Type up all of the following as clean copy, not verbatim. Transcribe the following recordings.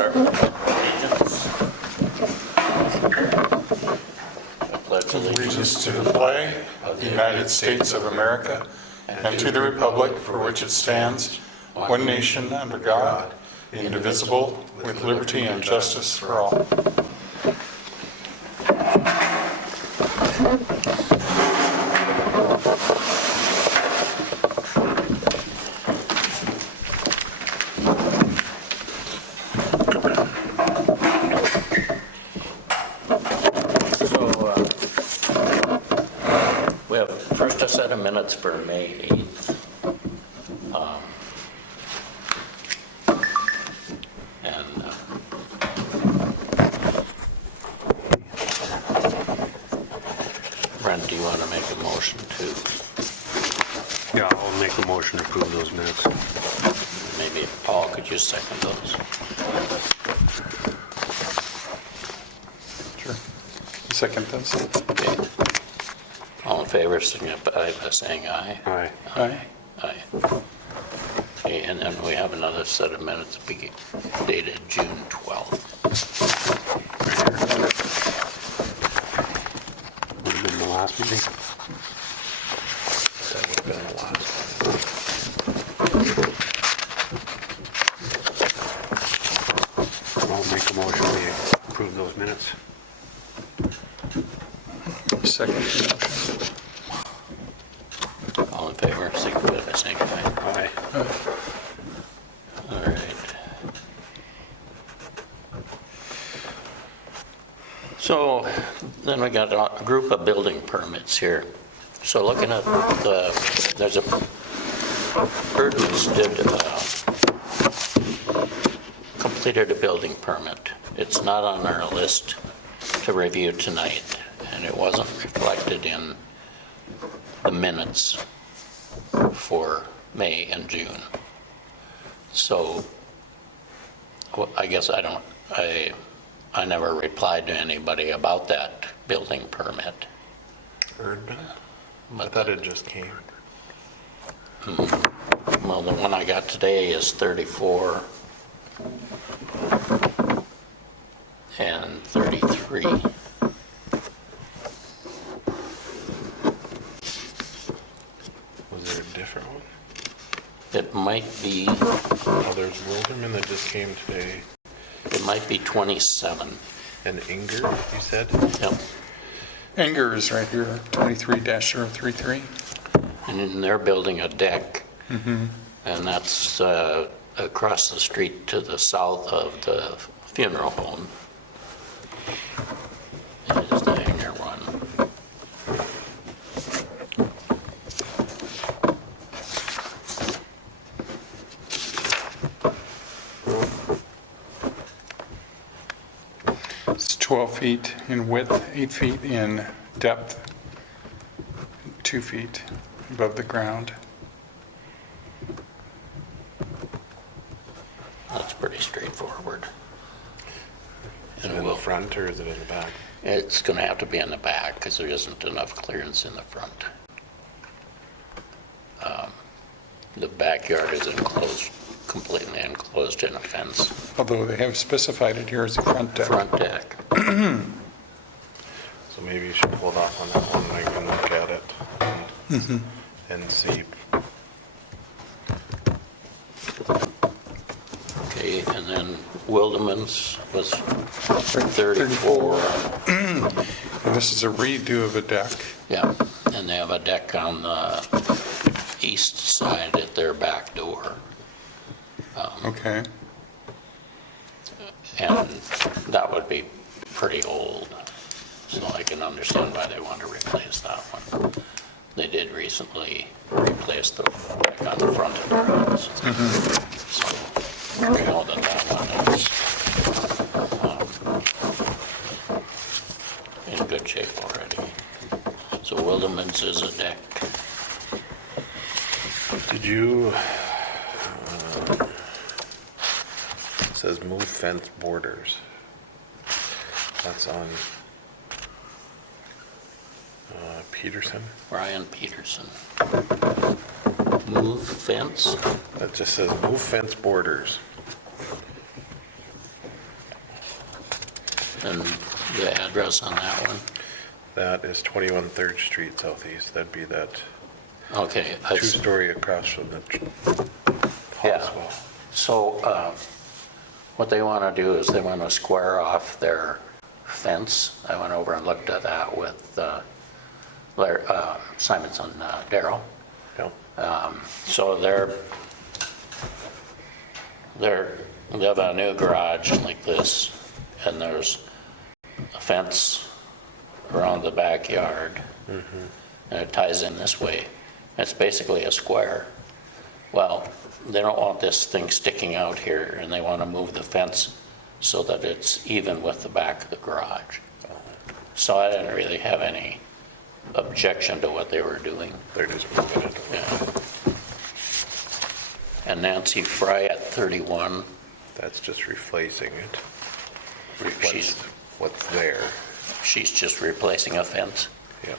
start with allegiance. Allegiance to the flag of the United States of America and to the republic for which it stands, one nation under God, indivisible, with liberty and justice for all. We have first a set of minutes for May 8th. Brent, do you want to make a motion to, Yeah, I'll make a motion to approve those minutes. maybe Paul, could you second those? Sure. Second those. Okay. All in favor, signify by saying aye. Aye. Aye. Aye. Okay, and then we have another set of minutes dated June 12th. Would have been the last meeting. That would have been the last one. I'll make a motion to approve those minutes. Second motion. All in favor, signify by saying aye. Aye. All right. So then we got a group of building permits here. So looking at there's a, Burton's completed a building permit. It's not on our list to review tonight, and it wasn't reflected in the minutes for May and June. So I guess I never replied to anybody about that building permit. Erdman? I But thought it just came. well, the one I got today is 34 and 33. Was there a different one? It might be Oh, there's Wilderman that just came today. 27. And Inger, you said? Yep. Anger is right here, 23-033. And then they're building a deck, and that's across the street to the south of the funeral home. Is the hangar one. It's 12 feet in width, 8 feet in depth, 2 feet above the ground. That's pretty straightforward. Is it And in the we'll- front or is it in the back? It's going to have to be in the back because there isn't enough clearance in the front. The backyard is enclosed, completely enclosed in a fence, Although they have specified it here as a front deck. front deck. So maybe you should hold off on that one and I can look at it and see. Okay, and then Wildemans was 34. And this is a redo of a deck. Yeah, and they have a deck on the east side at their back door. Okay. And that would be pretty old, so I can understand why they want to replace that one. They did recently replace the deck on the front of their house. So we know that that one is in good shape already. So Wildemans is a deck. Did you, it says move fence borders. That's on Peterson. Ryan Peterson. Move fence? That just says move fence borders. And the address on that one? That is 21 3rd Street Southeast. That'd be that Okay. I s- two-story across from the Yeah. hospital. So what they want to do is they want to square off their fence. I went over and looked at that with Simonson, Darrell. Yeah. So they have a new garage like this, and there's a fence around the backyard, and it ties in this way. It's basically a square. Well, they don't want this thing sticking out here, and they want to move the fence so that it's even with the back of the garage. So I didn't really have any objection to what they were doing. They're just moving it. Yeah. And Nancy Fry at 31, That's just replacing it. She's- What's there. she's just replacing a fence. Yeah.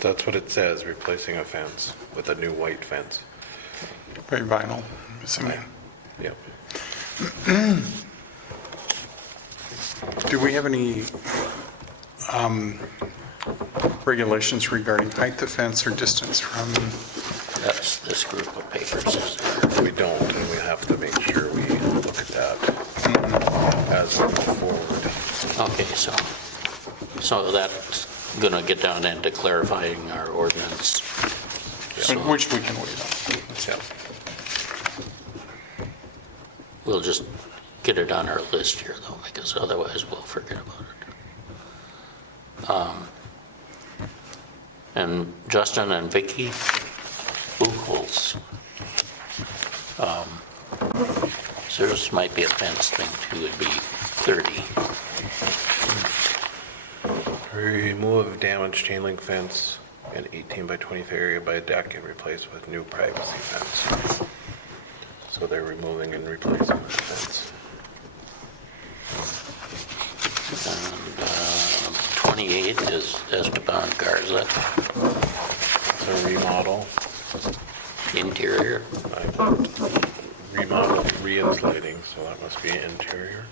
That's what it says, replacing a fence with a new white fence. By vinyl, I'm assuming. Yep. Do we have any regulations regarding height of fence or distance from? That's this group of papers. We don't, and we have to make sure we look at that as we move forward. Okay, so that's gonna get down into clarifying our ordinance. So Which we can wait on. Yeah. we'll just get it on our list here though, because otherwise we'll forget about it. And Justin and Vicky Buchholz. So this might be a fence thing too, it'd be 30. Remove damaged chain link fence in 18 by 20 area by deck and replace with new privacy fence. So they're removing and replacing the fence. And 28 is Esteban Garza, It's a remodel. interior. Remodel, re-insulating, so that must be interior.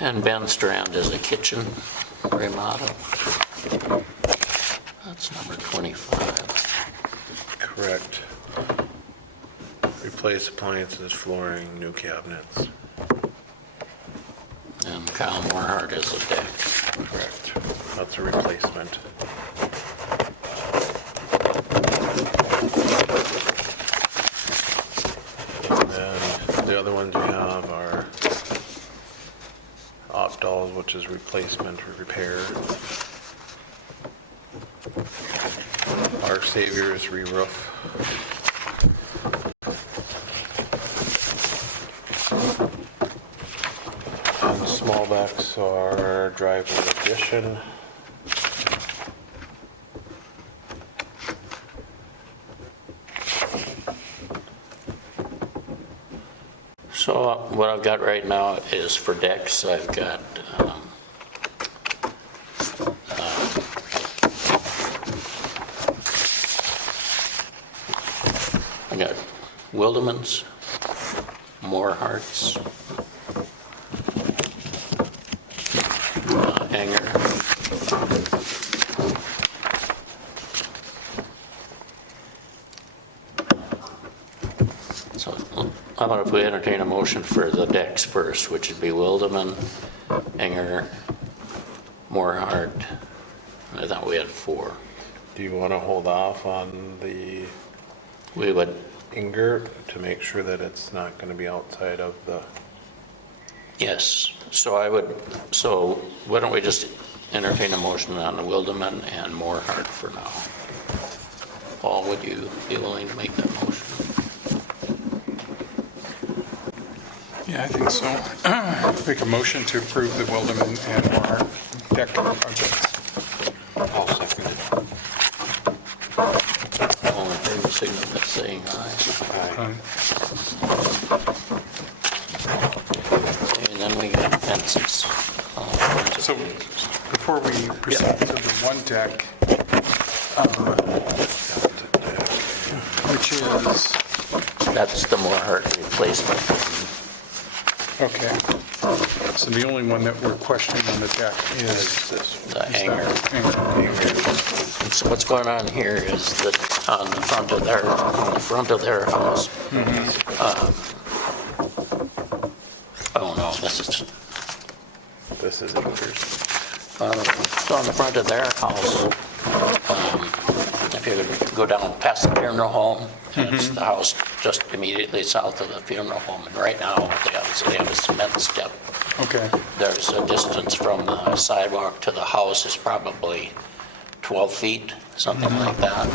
And Ben Strand is a kitchen remodel. That's number 25. Correct. Replace appliances, flooring, new cabinets. And Kyle Morehart is a deck. Correct. That's a replacement. And the other ones we have are Optals, which is replacement or repair. Our Savior is re-roof. And Smallbacks are driveway addition. So what I've got right now is for decks, I've got I got Wildemans, Moreharts, Hanger, so how about if we entertain a motion for the decks first, which would be Wildeman, Enger, Morehart. I thought we had 4. Do you want to hold off on the We would, Inger to make sure that it's not going to be outside of the, yes. So why don't we just entertain a motion on the Wildeman and Morehart for now? Paul, would you be willing to make that motion? Yeah, I think so. Make a motion to approve the Wilderman and Morehart deck projects. I'll second it. All in favor, signal by saying aye. And then we got fences. So before we proceed to the one deck, which is, That's the more hurt replacement. okay. So the only one that we're questioning on the deck Is this one. The hanger. is And so what's going on here is that on the front of their house, oh no, This is Ingers. so on the front of their house, if you go down past the funeral home, and it's the house just immediately south of the funeral home, and right now, they have a cement step. okay. There's a distance from the sidewalk to the house is probably 12 feet, something like that.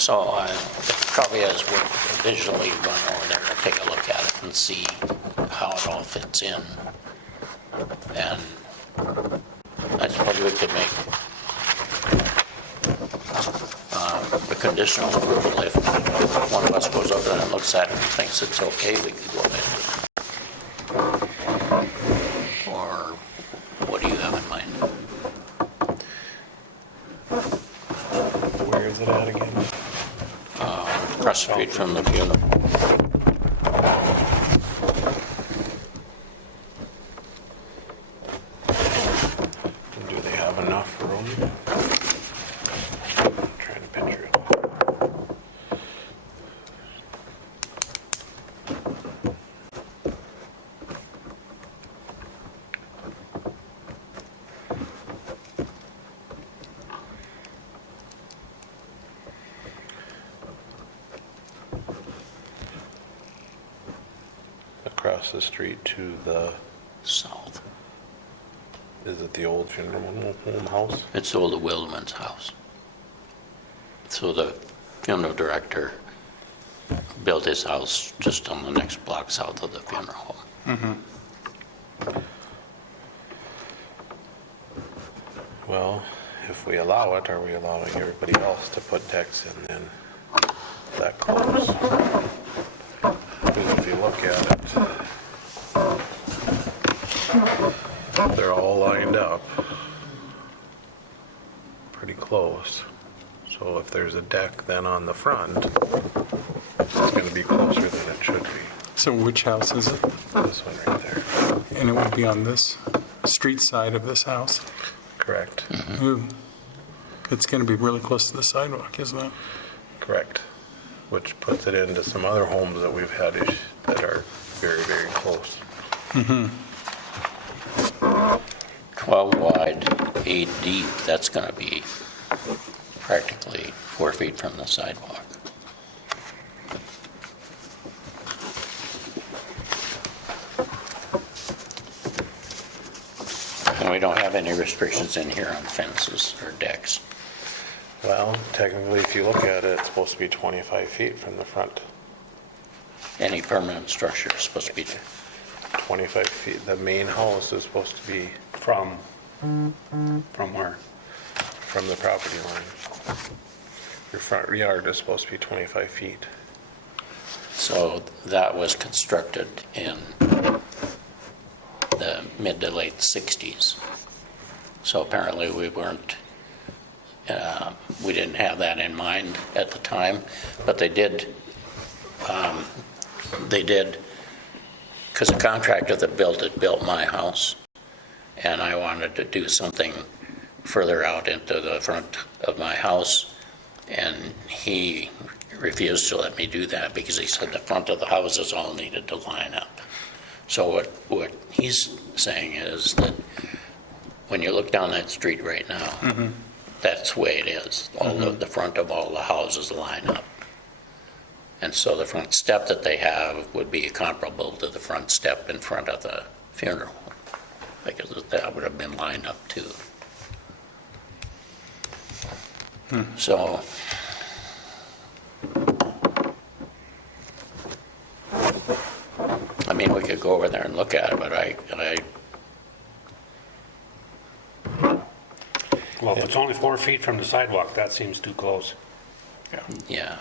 So I probably has worked visually run over there and take a look at it and see how it all fits in. And I suppose we could make a conditional approval if one of us goes over there and looks at it and thinks it's okay, we can go ahead. Or what do you have in mind? Where is it at again? Across the street from the funeral. Do they have enough room? I'm trying to picture it. Across the street to the, South. is it the old funeral home house? It's the old Wildman's house. So the funeral director built his house just on the next block south of the funeral home. Well, if we allow it, are we allowing everybody else to put decks in then that close? Because if you look at it, they're all lined up pretty close. So if there's a deck then on the front, it's going to be closer than it should be. So which house is it? This one right there. And it would be on this street side of this house? Correct. Ooh. It's going to be really close to the sidewalk, isn't it? Correct. Which puts it into some other homes that we've had that are very, very close. 12 wide, 8 deep, that's going to be practically 4 feet from the sidewalk. And we don't have any restrictions in here on fences or decks. Well, technically, if you look at it, it's supposed to be 25 feet from the front. Any permanent structure is supposed to be 25 feet. The main house is supposed to be From where? from the property line. Your front yard is supposed to be 25 feet. So that was constructed in the mid to late 60s. So apparently we didn't have that in mind at the time, but they did, because the contractor that built it built my house, and I wanted to do something further out into the front of my house, and he refused to let me do that because he said the front of the houses all needed to line up. So what he's saying is that when you look down that street right now, that's the way it is. All the front of all the houses line up. And so the front step that they have would be comparable to the front step in front of the funeral home, because that would have been lined up too. So I mean, we could go over there and look at it, but Well, if it's only 4 feet from the sidewalk, that seems too close. yeah.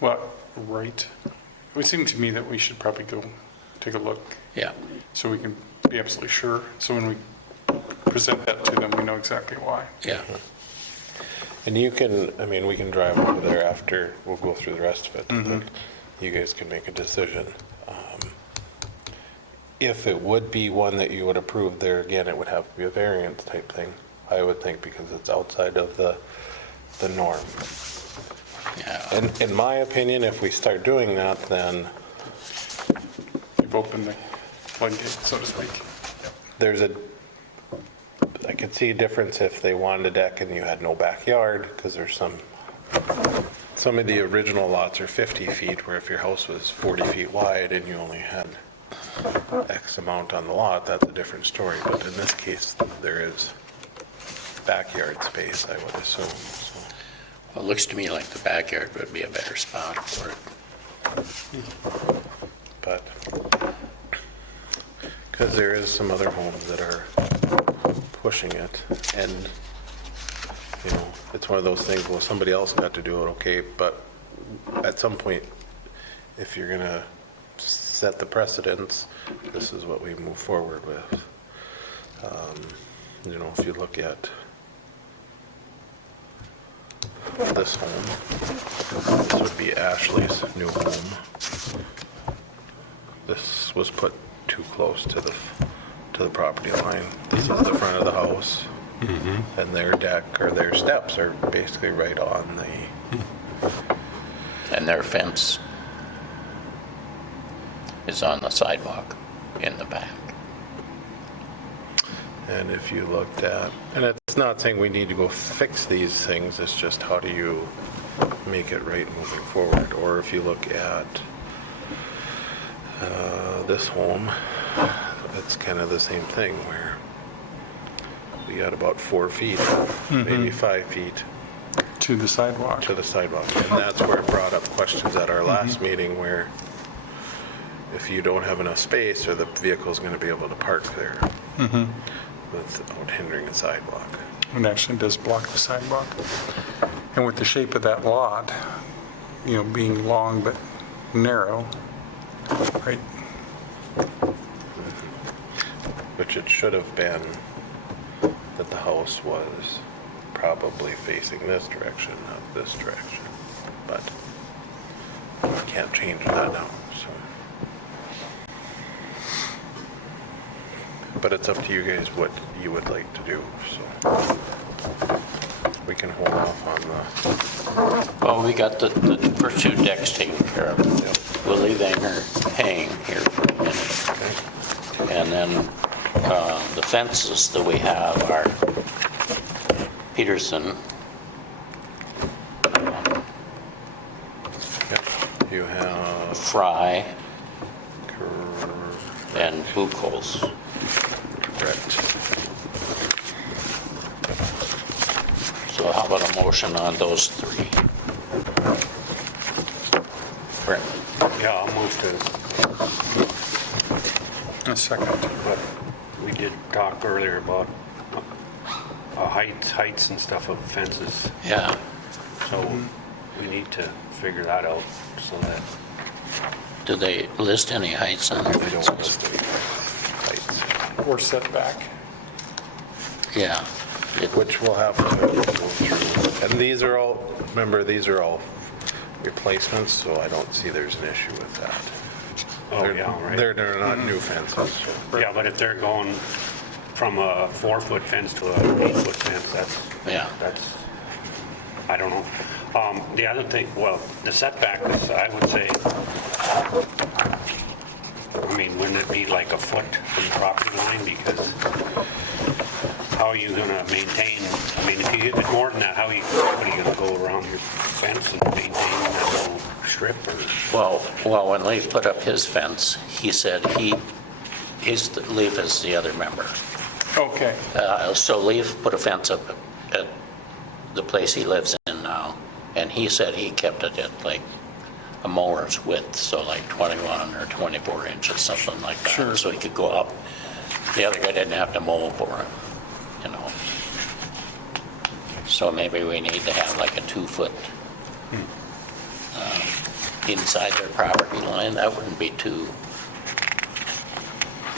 Well, right. It would seem to me that we should probably go take a look Yeah, so we can be absolutely sure. So when we present that to them, we know exactly why. yeah. And you can, I mean, we can drive over there after, we'll go through the rest of it. But you guys can make a decision. If it would be one that you would approve, there again, it would have to be a variance type thing, I would think, because it's outside of the norm. Yeah. And in my opinion, if we start doing that, then You've opened the floodgate, so to speak. there's I could see a difference if they wanted a deck and you had no backyard, because there's some of the original lots are 50 feet, where if your house was 40 feet wide and you only had X amount on the lot, that's a different story. But in this case, there is backyard space, I would assume. So. Well, it looks to me like the backyard would be a better spot for it. But, because there is some other homes that are pushing it, and, you know, it's one of those things, well, somebody else got to do it, okay, but at some point, if you're gonna set the precedence, this is what we move forward with. You know, if you look at this home, this would be Ashley's new home. This was put too close to the property line. This is the front of the house. And their deck, or their steps, are basically right on the, And their fence is on the sidewalk in the back. and if you looked at, and it's not saying we need to go fix these things, it's just how do you make it right moving forward? Or if you look at this home, it's kind of the same thing, where we got about 4 feet, maybe 5 feet To the sidewalk. to the sidewalk. And that's where it brought up questions at our last meeting, where if you don't have enough space, are the vehicles going to be able to park there without hindering the sidewalk? It actually does block the sidewalk. And with the shape of that lot, you know, being long but narrow, right? Which it should have been that the house was probably facing this direction, not this direction. But we can't change that now, so. But it's up to you guys what you would like to do, so. We can hold off on the, Well, we got the first 2 decks taken care of. We'll leave Anger hang here for a minute. And then the fences that we have are Peterson, you have, Fry, and Buchholz. correct. So how about a motion on those 3? Brent? Yeah, I'll move to, A second. but we did talk earlier about heights and stuff of fences, Yeah. so we need to figure that out so that Do they list any heights on the we don't fences? miss Heights. Or setback. Yeah. It- Which we'll have to go through. And these are all, remember, these are all replacements, so I don't see there's an issue with that. Oh, They're- yeah, right. They're not new fences. Yeah, but if they're going from a 4-foot fence to a 8-foot fence, Yeah. that's, I don't know. The other thing, well, the setback is, I would say, I mean, wouldn't it be like a foot from the property line? Because how are you gonna maintain, I mean, if you get more than that, what are you gonna go around your fence and maintain that little strip or? Well, when Leaf put up his fence, he said Leaf is the other member. Okay. So Leaf put a fence up at the place he lives in now, and he said he kept it at like a mower's width, so like 21 or 24 inches, something like that. Sure. So he could go up. The other guy didn't have to mow for him, you know. So maybe we need to have like a 2-foot inside their property line. That wouldn't be too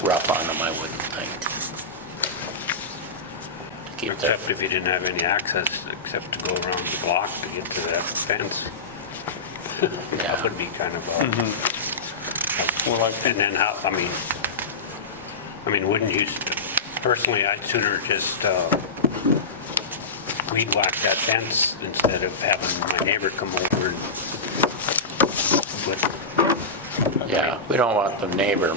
rough on them, I wouldn't think. keep that. Except if you didn't have any access, except to go around the block to get to that fence. That would be kind of Well, and then how, I mean, wouldn't you, personally, I'd sooner just weed whack that fence instead of having my neighbor come over and Yeah, we don't want the neighbor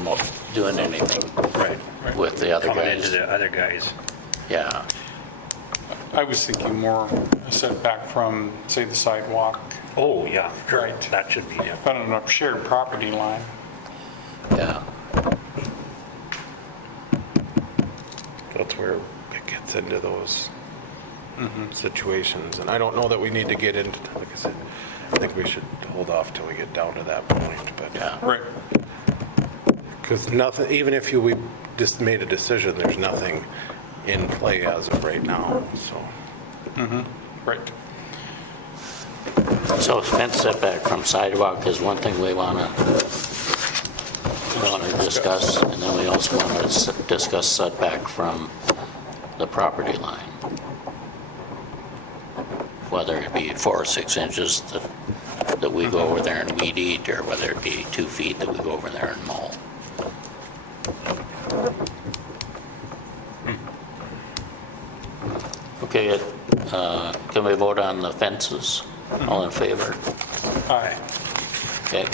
doing anything right, with the other coming into guys. the other guys. Yeah, I was thinking more setback from, say, the sidewalk, Oh, yeah, sure, Right. that should be, yeah. but on a shared property line. yeah. That's where it gets into those situations. And I don't know that we need to get into, like I said, I think we should hold off till we get down to that point, but. Yeah. Right. Because nothing, even if we just made a decision, there's nothing in play as of right now, so. Right. So fence setback from sidewalk is one thing we want to discuss, and then we also want to discuss setback from the property line. Whether it be 4 or 6 inches that we go over there and weed eat, or whether it be 2 feet that we go over there and mow. Okay, can we vote on the fences? All in favor? Aye. Okay.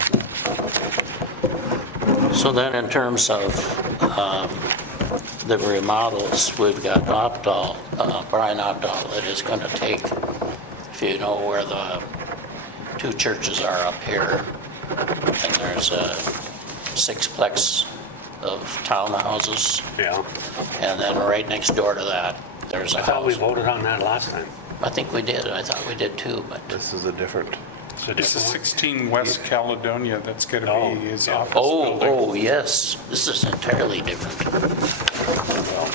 So then in terms of the remodels, we've got Opdahl, Brian Opdahl, that is going to take, if you know where the 2 churches are up here, and there's a 6-plex of townhouses, Yeah. and then right next door to that, there's a I thought we house. voted on that last time. I think we did, I thought we did too, but, This is a different, It's a This is different 16 West Caledonia, that's going to Oh, be his yeah. office oh, building. yes, this is entirely different. one.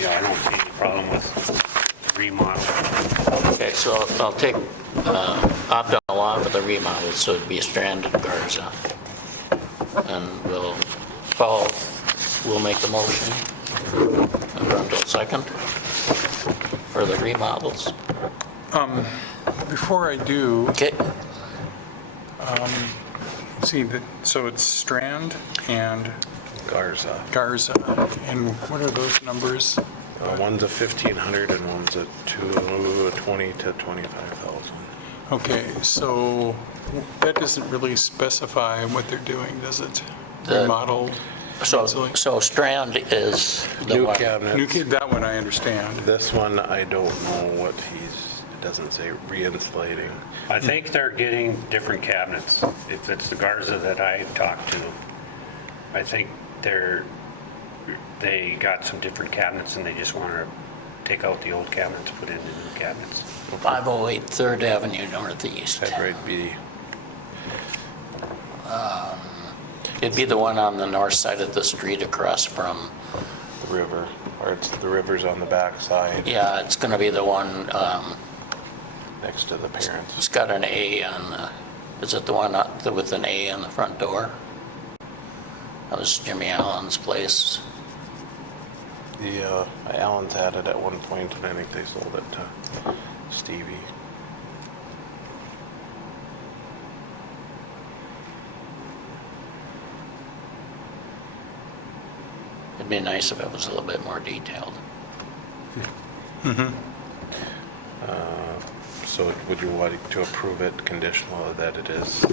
Yeah, I don't see any problem with remodel. Okay, so I'll take Opdahl off of the remodel, so it'd be Strand and Garza. And Paul will make the motion. And Brundle second for the remodels. Before I do, Okay, see, so it's Strand and Garza. Garza, and what are those numbers? One's a 1,500 and one's a 20 to 25,000. Okay, so that doesn't really specify what they're doing, does it? The- Remodel, so Strand is the New one. cabinets. that one I understand. This one, I don't know what it doesn't say re-insulating. I think they're getting different cabinets. If it's the Garza that I talked to, I think they got some different cabinets and they just want to take out the old cabinets, put in the new cabinets. 508 3rd Avenue Northeast. That'd right be, It'd be the one on the north side of the street across from, the river, or it's the river's on the back side, yeah, it's going to be the one, next to the parents. it's got an A on the, is it the one with an A on the front door? That was Jimmy Allen's place. The Allen's had it at one point, and I think they sold it to Stevie. It'd be nice if it was a little bit more detailed. So would you like to approve it conditional that it is?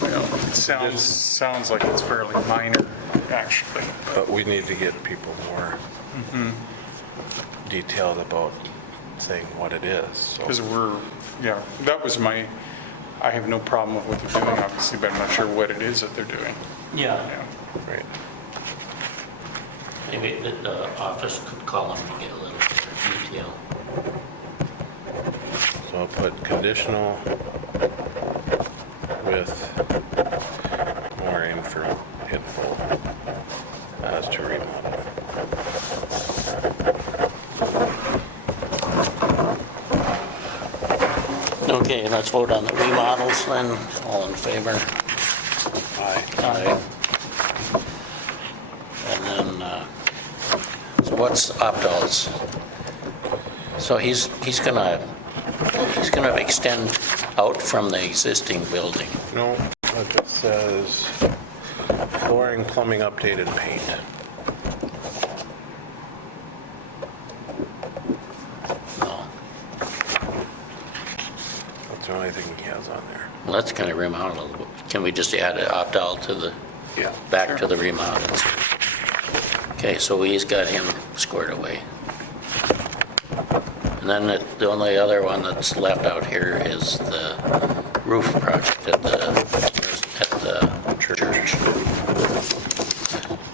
Well, it sounds like it's fairly minor, actually. But we need to get people more detailed about saying what it is, so. Because that was I have no problem with what they're doing, obviously, but I'm not sure what it is that they're doing. Yeah. Yeah. Right. Maybe the office could call him to get a little bit of detail. So I'll put conditional with more info as to remodel. Okay, let's vote on the remodels then. All in favor? Aye. Aye. And then, so what's Opdahl's? So he's gonna extend out from the existing building. No, it just says flooring, plumbing, updated paint. Oh, That's the only thing he has on there. well, that's gonna remodel. Can we just add an Opdahl to the, Yeah. back to the remodels? Okay, so he's got him squared away. And then the only other one that's left out here is the roof project at the church.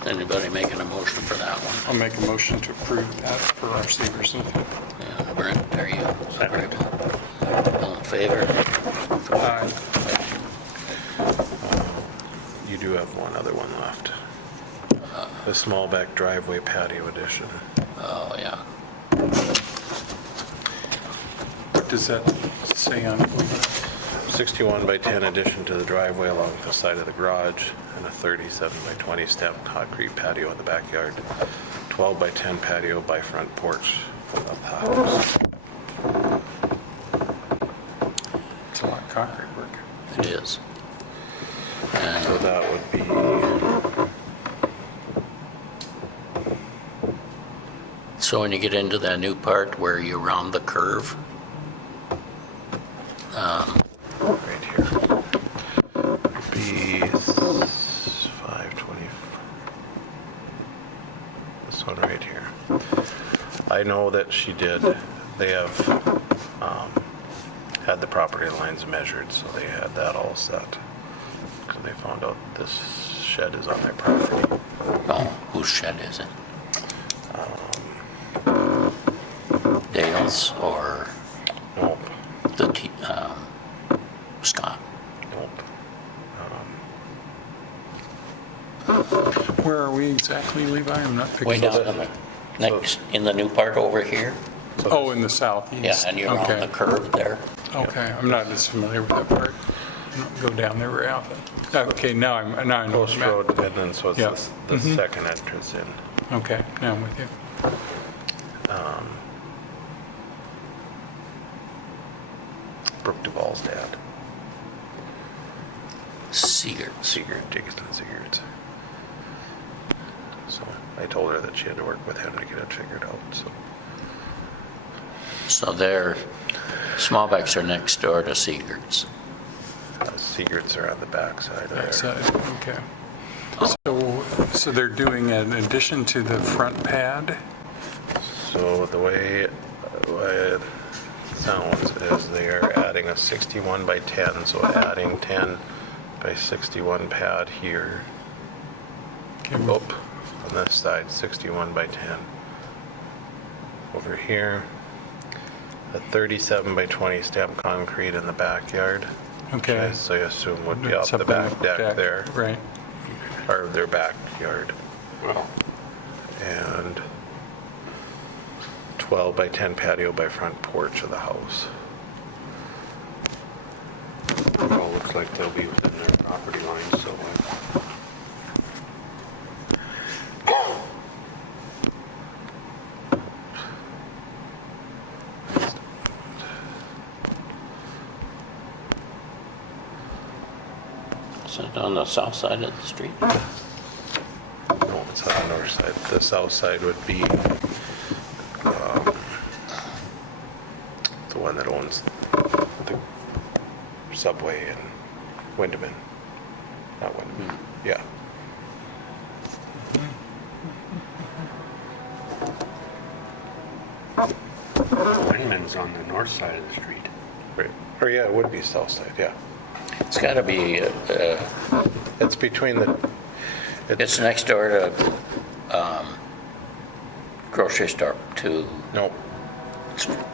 Anybody making a motion for that one? I'll make a motion to approve that for our Severson. Yeah, Brent, are you? Second. All in favor? Aye. You do have one other one left. The small back driveway patio addition. Oh, yeah. What does that say on it? 61 by 10 addition to the driveway along the side of the garage, and a 37 by 20 stamped concrete patio in the backyard. 12 by 10 patio by front porch of the house. It's a lot of concrete work. It is. So And that would be, so when you get into that new part where you round the curve, right here. Would be 520. This one right here. I know that she did, they have had the property lines measured, so they had that all set. So they found out this shed is on their property. oh, whose shed is it? Dale's or Nope, Scott? nope. Where are we exactly, Levi? I'm not Way picking down in the, next, in the new part over here? Oh, in the southeast. Yeah, and you're on Okay. the curve there. Okay, I'm not as familiar with that part. I don't go down there very often. Okay, now I know. Post Matt. Road, and then so it's Yeah. the second entrance in. Okay, now I'm with you. Brooke Duvall's dad, Seegert. Sigurd, Jason Sigurd. So I told her that she had to work with him to get it figured out, so. So their Smallbacks are next door to Seegert's. Sigurds are on the back side of there. Backside, okay. So they're doing an addition to the front pad? So the way it sounds is they are adding a 61 by 10, so adding 10 by 61 pad here. Okay, Up on this side, 61 by 10. Over here, a 37 by 20 stamped concrete in the backyard. Okay. Which I assume would be off It's the up in back deck there, Right. or their backyard. Well, And 12 by 10 patio by front porch of the house. it all looks like they'll be within their property lines, so Is it on the south side of the street? No, it's on the north side. The south side would be the one that owns the Subway in Windeman. Not Windeman, yeah. Windman's on the north side of the street. Right. Or yeah, it would be south side, yeah. It's got to be, It's between the, it's next door to grocery store to no,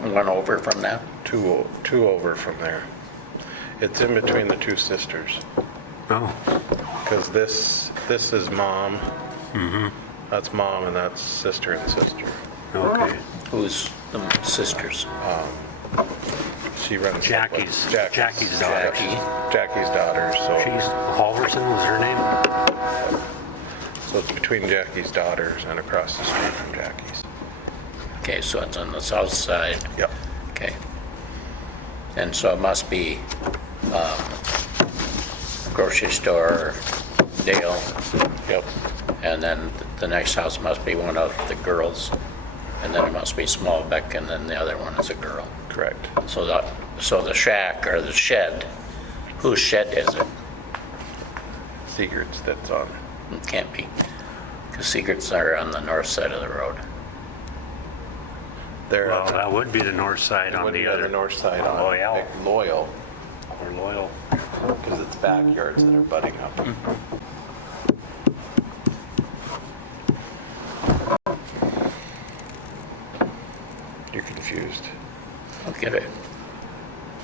one over from that. two over from there. It's in between the two sisters. Oh. Because this is mom. That's mom and that's sister and sister. Okay. Who's the sisters? She runs Jackie's daughter. Jackie. Jackie's daughter. So She's, Halverson was her name? So it's between Jackie's daughters and across the street from Jackie's. Okay, so it's on the south side. Yep. Okay. And so it must be grocery store, Dale, Yep. and then the next house must be one of the girls, and then it must be Smallbeck, and then the other one is a girl. Correct. So the shack or the shed, whose shed is it? Secrets that's on. It can't be, because Secrets are on the north side of the road. They're Well, on that would be the north side on the other. north side on Loyal. Loyal, Or Loyal. because it's backyards that are butting up. You're confused. I'll get it.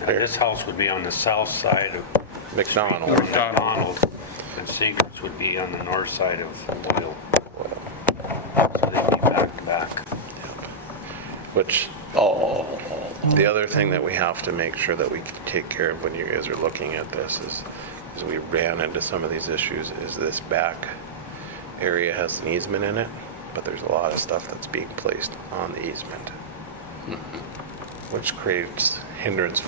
Now, this house would be on the south side of McDonald. McDonald, and Seegers would be on the north side of Loyal. So they'd be back to back. Which, Oh, the other thing that we have to make sure that we take care of when you guys are looking at this is we ran into some of these issues, is this back area has an easement in it, but there's a lot of stuff that's being placed on the easement, which creates hindrance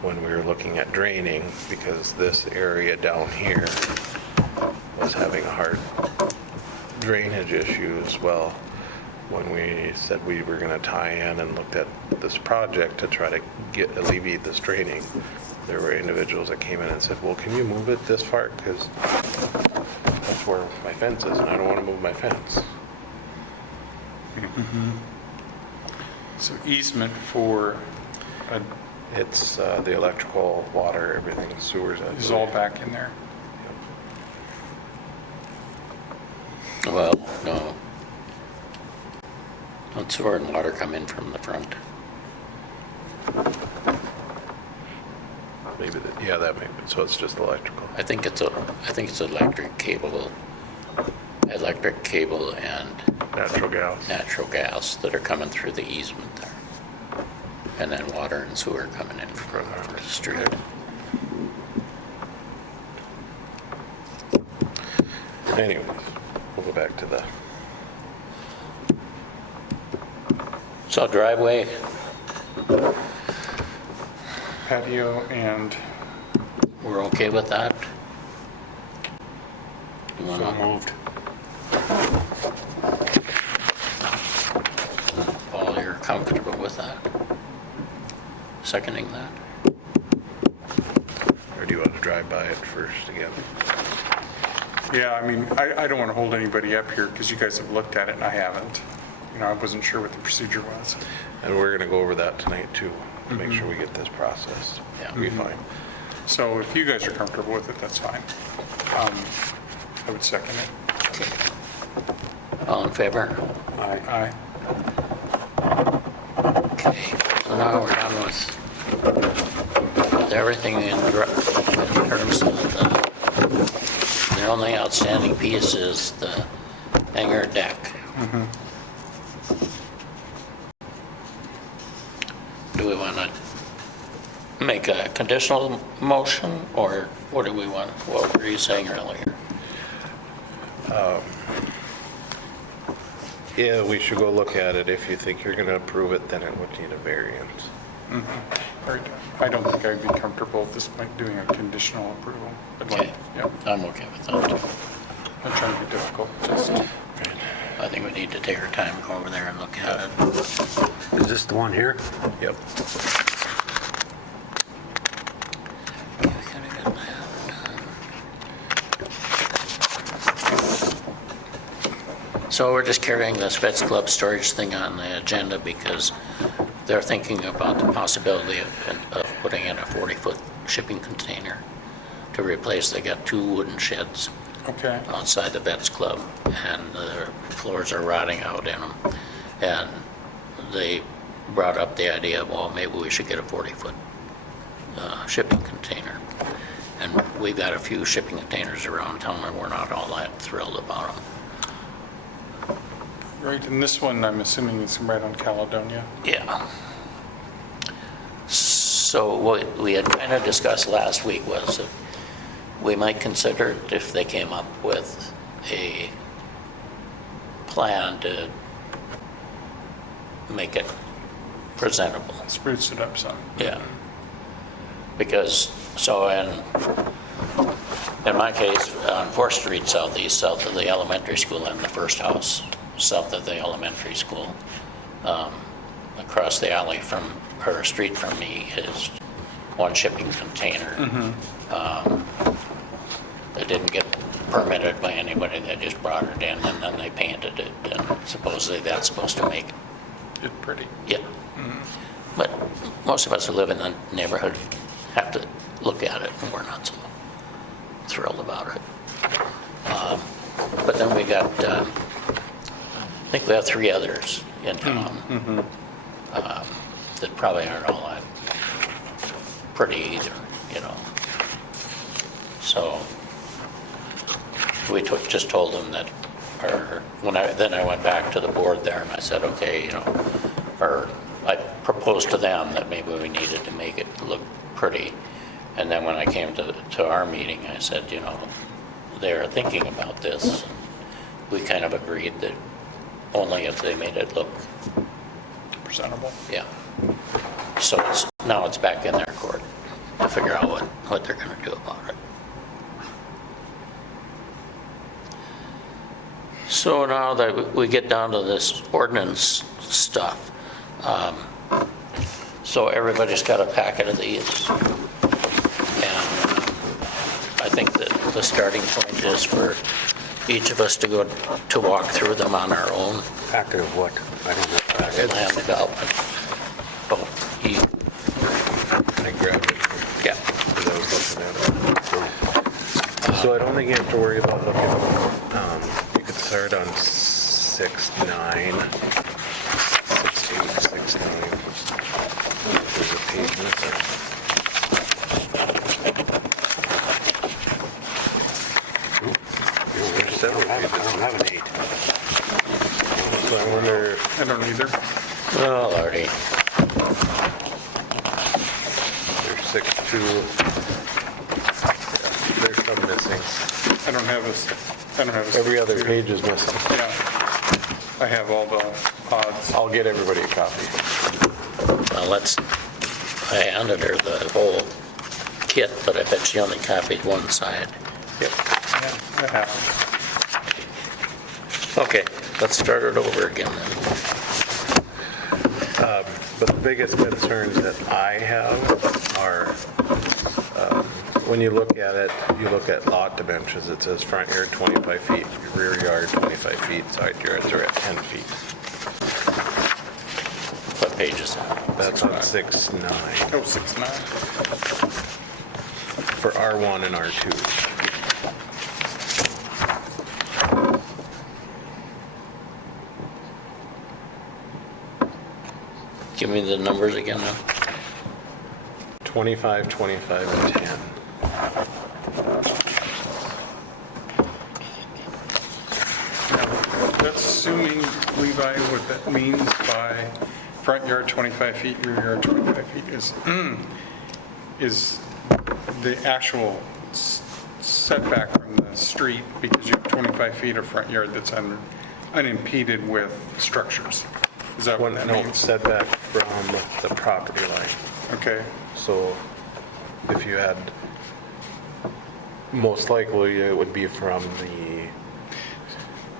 when we were looking at draining, because this area down here was having a hard drainage issue as well. When we said we were going to tie in and looked at this project to try to alleviate this draining, there were individuals that came in and said, well, can you move it this far? Because that's where my fence is, and I don't want to move my fence. So easement for, It's the electrical, water, everything, sewers. is all back in there. well, no. Don't sewer and water come in from the front? Maybe, yeah, that may be, so it's just electrical. I think it's electric cable and Natural gas. natural gas that are coming through the easement there. And then water and sewer coming in from the street. Anyways, we'll go back to the, So driveway, Patio and we're okay with that? You So wanna- moved. Paul, you're comfortable with that? Seconding that? or do you want to drive by it first again? yeah, I mean, I don't want to hold anybody up here because you guys have looked at it and I haven't. You know, I wasn't sure what the procedure was. And we're going to go over that tonight too, to make sure we get this processed. Yeah. It'll be fine. So if you guys are comfortable with it, that's fine. I would second it. All in favor? Aye. Okay, so now we're done with everything in terms of the only outstanding piece is the hangar deck. Do we want to make a conditional motion, or what do we want, what were you saying earlier? Yeah, we should go look at it. If you think you're going to approve it, then it would need a variance. Right. I don't think I'd be comfortable at this point doing a conditional approval. I'd like- Okay. Yep, I'm okay with that. not trying to be difficult, just, I think we need to take our time, go over there and look at it. Is this the one here? Yep. Okay, we kinda got that. So we're just carrying the Spets Club storage thing on the agenda because they're thinking about the possibility of putting in a 40-foot shipping container to replace, they got 2 wooden sheds okay. outside the Vets Club, and the floors are rotting out in them. And they brought up the idea, well, maybe we should get a 40-foot shipping container. And we've got a few shipping containers around town, and we're not all that thrilled about them. Right, and this one, I'm assuming is right on Caledonia. Yeah. So what we had kind of discussed last week was that we might consider it if they came up with a plan to make it presentable. Spruce it up some. Yeah. Because, so in my case, on 4th Street Southeast, south of the elementary school, and the first house south of the elementary school, across the alley from, or street from me is one shipping container. It didn't get permitted by anybody, they just brought it in and then they painted it, and supposedly that's supposed to make, It's pretty. yeah. But most of us who live in the neighborhood have to look at it, and we're not so thrilled about it. But then we got, I think we have 3 others in town that probably aren't all that pretty either, you know. So we just told them that, or then I went back to the board there and I said, okay, you know, or I proposed to them that maybe we needed to make it look pretty. And then when I came to our meeting, I said, you know, they're thinking about this. We kind of agreed that only if they made it look, Presentable. yeah. So now it's back in their court to figure out what they're going to do about it. So now that we get down to this ordinance stuff, so everybody's got a packet of these. And I think that the starting point is for each of us to go to walk through them on our own. Packet of what? I don't know. We'll hand it out. Oh, you, I grabbed it yeah. because I was looking at it. So I don't think you have to worry about looking, you could start on 6-9, 16, 6-9. There's a page missing. There's several pages. I don't have an 8. So I wonder, I don't either. Oh, Lordy. there's 6-2. There's some missing. I don't have a. Every other page is missing. Yeah. I have all the odds. I'll get everybody a copy. Well, I handed her the whole kit, but I bet she only copied one side. Yep. Yeah, that happens. Okay, let's start it over again then. But the biggest concerns that I have are, when you look at it, you look at lot dimensions, it says front yard 25 feet, rear yard 25 feet, side yards are at 10 feet. What page is that? That's on 6-9 Oh, 6-9. for R1 and R2. Give me the numbers again now. 25, 25, and 10. That's assuming, Levi, what that means by front yard 25 feet, rear yard 25 feet is the actual setback from the street, because you have 25 feet of front yard that's unimpeded with structures. Is that what that No, means? setback from the property line. Okay, So if you had, most likely it would be from the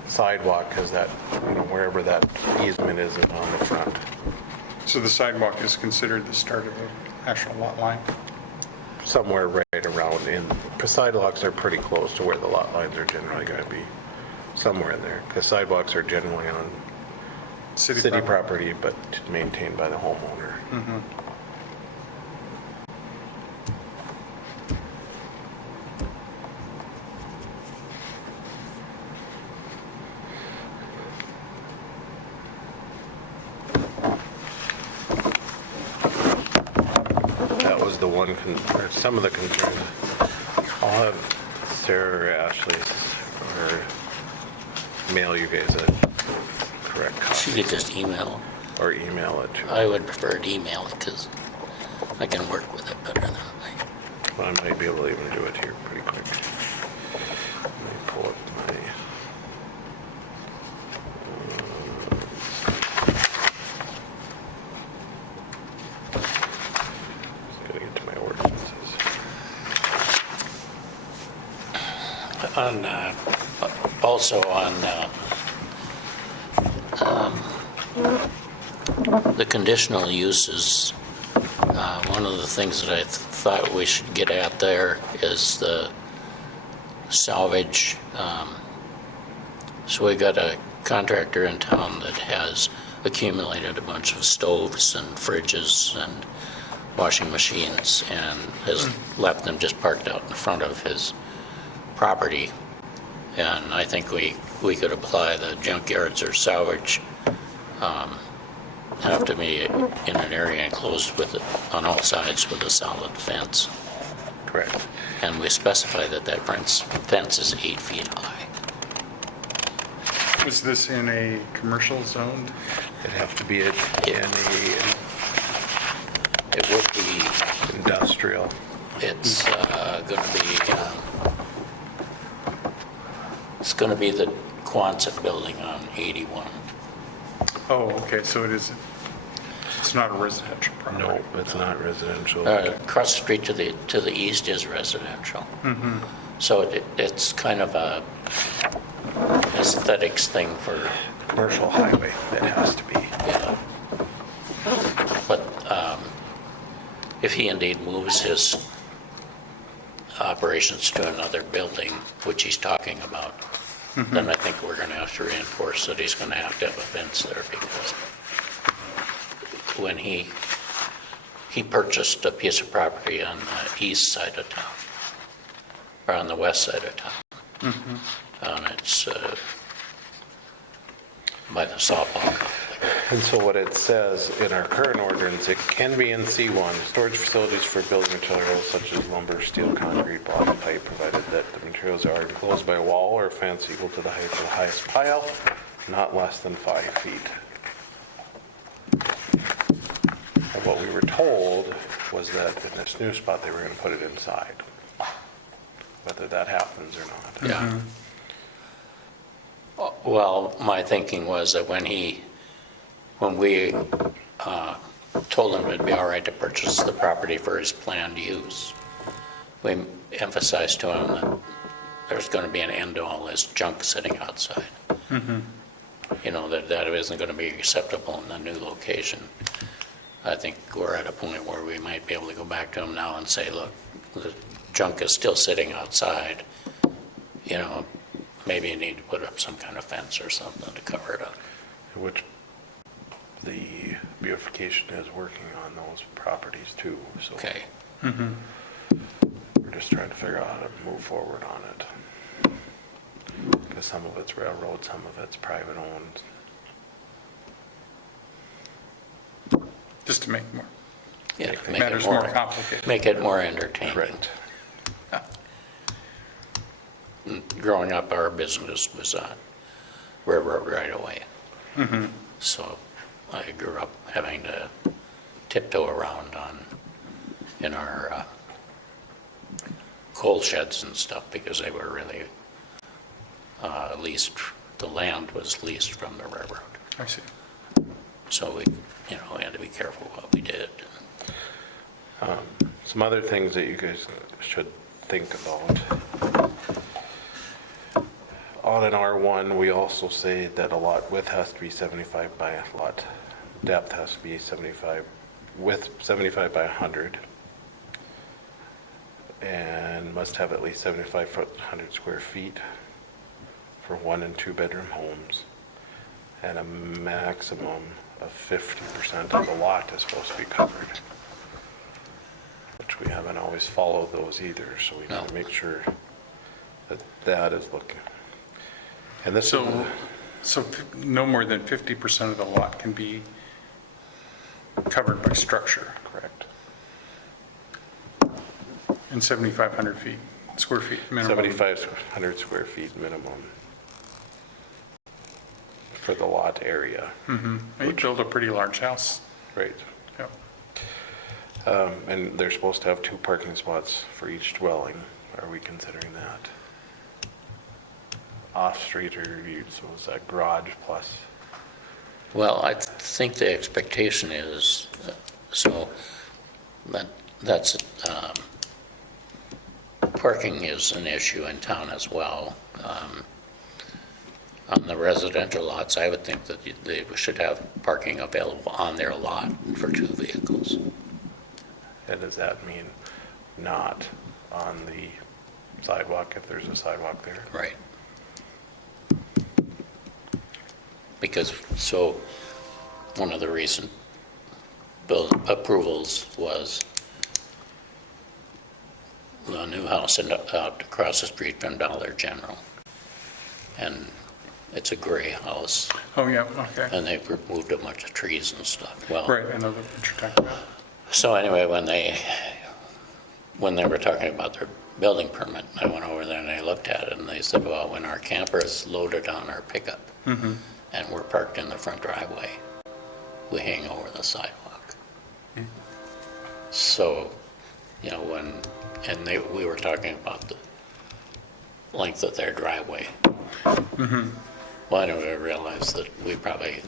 sidewalk, because that, you know, wherever that easement is on the front. so the sidewalk is considered the start of the actual lot line? Somewhere right around in, sidewalks are pretty close to where the lot lines are generally going to be, somewhere in there, because sidewalks are generally on city property, but maintained by the homeowner. That was the one, or some of the concerns. I'll have Sarah or Ashley or mail you guys a correct She copy, could just email. or email it to. I would prefer to email it because I can work with it better than I. I might be able to even do it here pretty quick. Let me pull up my On, also on the conditional uses, one of the things that I thought we should get at there is the salvage. So we got a contractor in town that has accumulated a bunch of stoves and fridges and washing machines and has left them just parked out in front of his property. And I think we could apply the junkyards or salvage have to be in an area enclosed with it on all sides with a solid fence. Correct. And we specify that that fence is 8 feet high. Was this in a commercial zone? It'd have to be in It would be, a industrial. it's going to be the Quonset building on 81. Oh, okay, so it's not a residential property? No, it's not residential. Across the street to the east is residential. So it's kind of a aesthetics thing for, Commercial highway, it has to be. yeah. But if he indeed moves his operations to another building, which he's talking about, then I think we're going to have to reinforce that he's going to have a fence there, because when he purchased a piece of property on the east side of town, or on the west side of town, and it's by the softball complex. And so what it says in our current ordinance, it can be in C1, storage facilities for building materials such as lumber, steel, concrete, block, and pipe, provided that the materials are enclosed by a wall or a fence equal to the height of the highest pile, not less than 5 feet. And what we were told was that in this new spot, they were going to put it inside, whether that happens or not. Yeah. Well, my thinking was that when we told him it'd be all right to purchase the property for his planned use, we emphasized to him that there's going to be an end to all this junk sitting outside. You know, that isn't going to be acceptable in the new location. I think we're at a point where we might be able to go back to him now and say, look, the junk is still sitting outside, you know, maybe you need to put up some kind of fence or something to cover it up. Which the beautification is working on those properties too, so. Okay. We're just trying to figure out how to move forward on it. Because some of it's railroad, some of it's private owned. Just to make more, Yeah, matters more complicated. make it more entertaining. Right. Growing up, our business was on railroad right away. So I grew up having to tiptoe around in our coal sheds and stuff, because they were really leased, the land was leased from the railroad. I see. So we had to be careful what we did. Some other things that you guys should think about. On an R1, we also say that a lot width has to be 75 by a lot depth has to be 75, width 75 by 100, and must have at least 75 foot, 100 square feet for 1 and 2 bedroom homes, and a maximum of 50% of the lot is supposed to be covered, which we haven't always followed those either, so we need to make sure that that is looking. And this So no more than 50% of the lot can be covered by structure, correct. and 7,500 square feet minimum. 7,500 square feet minimum for the lot area. You build a pretty large house. Right. Yep. And they're supposed to have 2 parking spots for each dwelling. Are we considering that? Off-street, or so is that garage plus? Well, I think the expectation is, so that's parking is an issue in town as well. On the residential lots, I would think that they should have parking available on their lot for 2 vehicles. And does that mean not on the sidewalk if there's a sidewalk there? Right. Because, so, one of the recent bill approvals was the new house out across the street from Dollar General. And it's a gray house, Oh, yeah, okay. and they've removed a bunch of trees and stuff. Well, Right, I know what you're talking about. so anyway, when they were talking about their building permit, I went over there and I looked at it, and they said, well, when our camper is loaded on our pickup and we're parked in the front driveway, we hang over the sidewalk. So, you know, we were talking about the length of their driveway. Well, anyway, I realized that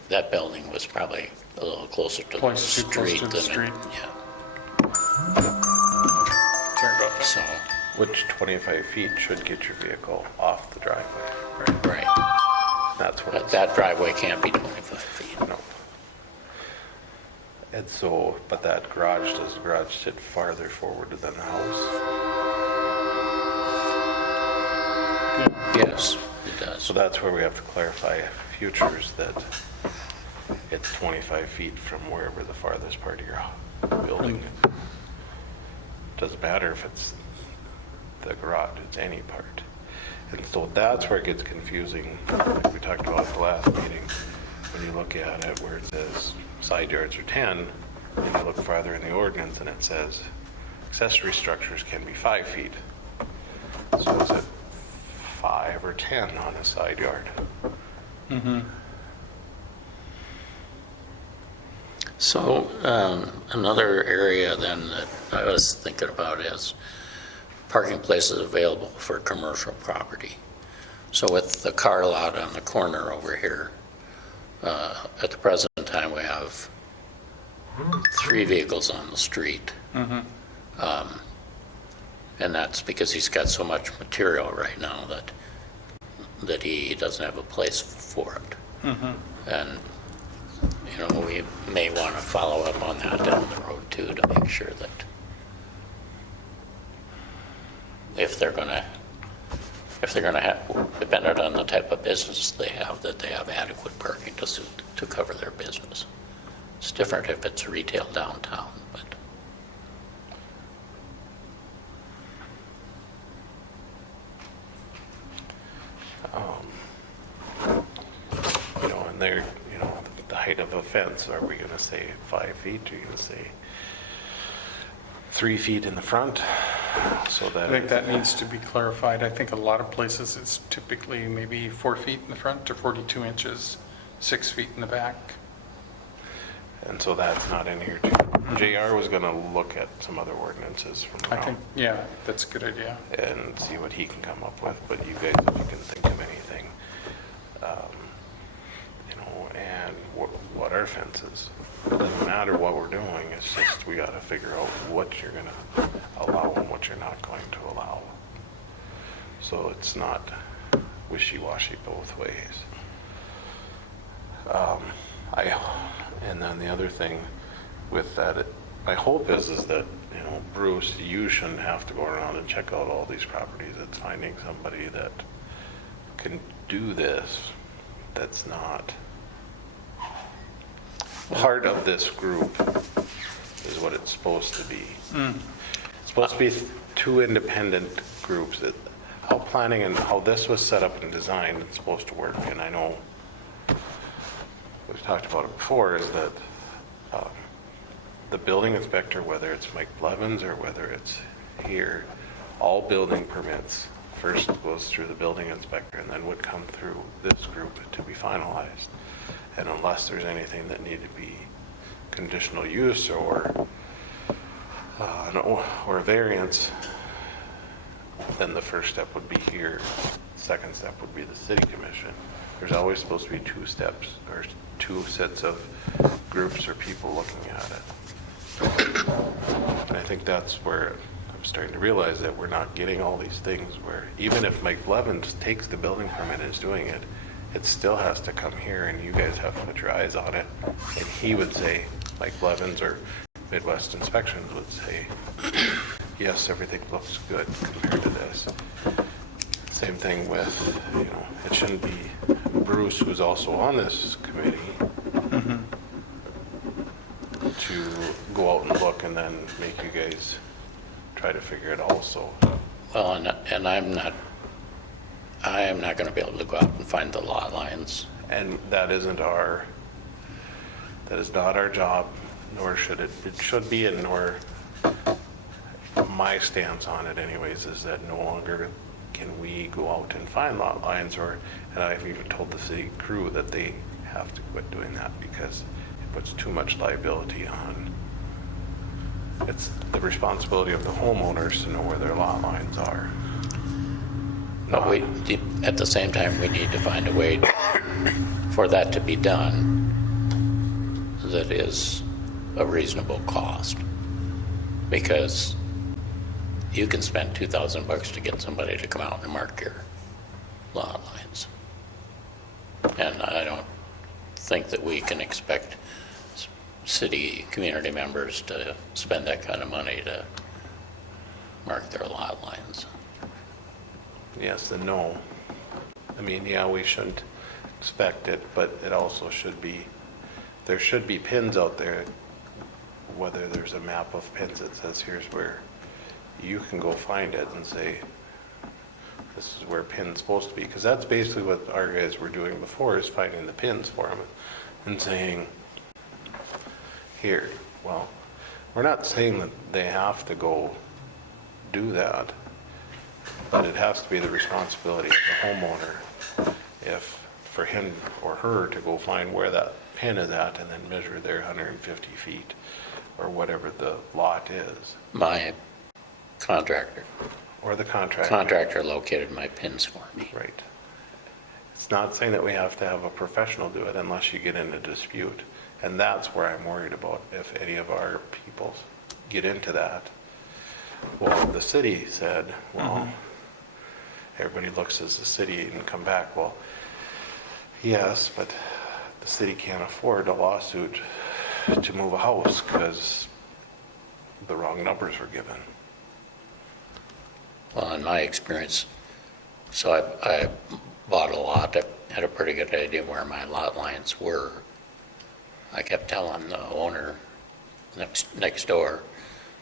that building was probably a little closer to the Close to street the than street. Yeah, Sorry about that. so, Which 25 feet should get your vehicle off the driveway? right. That's what But it's, that driveway can't be 25 feet. no. And so, but that garage, does the garage sit farther forward than the house? Yes, it does. So that's where we have to clarify futures that it's 25 feet from wherever the farthest part of your building is. Doesn't matter if it's the garage, it's any part. And so that's where it gets confusing, like we talked about at the last meeting, when you look at it where it says side yards are 10, and you look farther in the ordinance and it says accessory structures can be 5 feet. So is it 5 or 10 on a side yard? So, another area then that I was thinking about is parking places available for commercial property. So with the car lot on the corner over here, at the present time, we have 3 vehicles on the street. And that's because he's got so much material right now that he doesn't have a place for it. And, you know, we may want to follow up on that down the road too, to make sure that if they're gonna have, depending on the type of business they have, that they have adequate parking to cover their business. It's different if it's retail downtown, but. You know, and they're, you know, the height of a fence, are we gonna say 5 feet? Are you gonna say 3 feet in the front? So I that, think that needs to be clarified. I think a lot of places it's typically maybe 4 feet in the front or 42 inches, 6 feet in the back. and so that's not in here too. JR was gonna look at some other ordinances from I around think, yeah, that's a good idea. and see what he can come up with, but you guys, if you can think of anything, you know, and what our fence is. It doesn't matter what we're doing, it's just we gotta figure out what you're gonna allow and what you're not going to allow. So it's not wishy-washy both ways. And then the other thing with that, my hope is that, you know, Bruce, you shouldn't have to go around and check out all these properties. It's finding somebody that can do this, that's not part of this group, is what it's supposed to be. It's supposed to be 2 independent groups. That how planning and how this was set up and designed, it's supposed to work. And I know we've talked about it before, is that the building inspector, whether it's Mike Blevins or whether it's here, all building permits first goes through the building inspector and then would come through this group to be finalized. And unless there's anything that needed to be conditional use or a variance, then the first step would be here. Second step would be the city commission. There's always supposed to be 2 steps or 2 sets of groups or people looking at it. And I think that's where I'm starting to realize that we're not getting all these things where, even if Mike Blevins takes the building permit and is doing it, it still has to come here and you guys have to put your eyes on it. And he would say, Mike Blevins or Midwest Inspections would say, yes, everything looks good compared to this. Same thing with, you know, it shouldn't be Bruce, who's also on this committee, to go out and look and then make you guys try to figure it also. Well, and I am not going to be able to go out and find the lot lines. And that is not our job, nor should it. It should be, and nor, my stance on it anyways, is that no longer can we go out and find lot lines, and I've even told the city crew that they have to quit doing that because it puts too much liability on. It's the responsibility of the homeowners to know where their lot lines are. But at the same time, we need to find a way for that to be done that is a reasonable cost. Because you can spend $2,000 to get somebody to come out and mark your lot lines. And I don't think that we can expect city community members to spend that kind of money to mark their lot lines. Yes and no. I mean, yeah, we shouldn't expect it, but it also should be, there should be pins out there, whether there's a map of pins that says here's where you can go find it and say, this is where pin's supposed to be. Because that's basically what our guys were doing before, is finding the pins for them and saying, here. Well, we're not saying that they have to go do that, but it has to be the responsibility of the homeowner for him or her to go find where that pin is at and then measure their 150 feet or whatever the lot is. My contractor Or the contractor. located my pins for me. Right. It's not saying that we have to have a professional do it unless you get in a dispute. And that's where I'm worried about if any of our people get into that. Well, the city said, well, everybody looks as the city and come back. Well, yes, but the city can't afford a lawsuit to move a house because the wrong numbers were given. Well, in my experience, so I bought a lot. I had a pretty good idea where my lot lines were. I kept telling the owner next door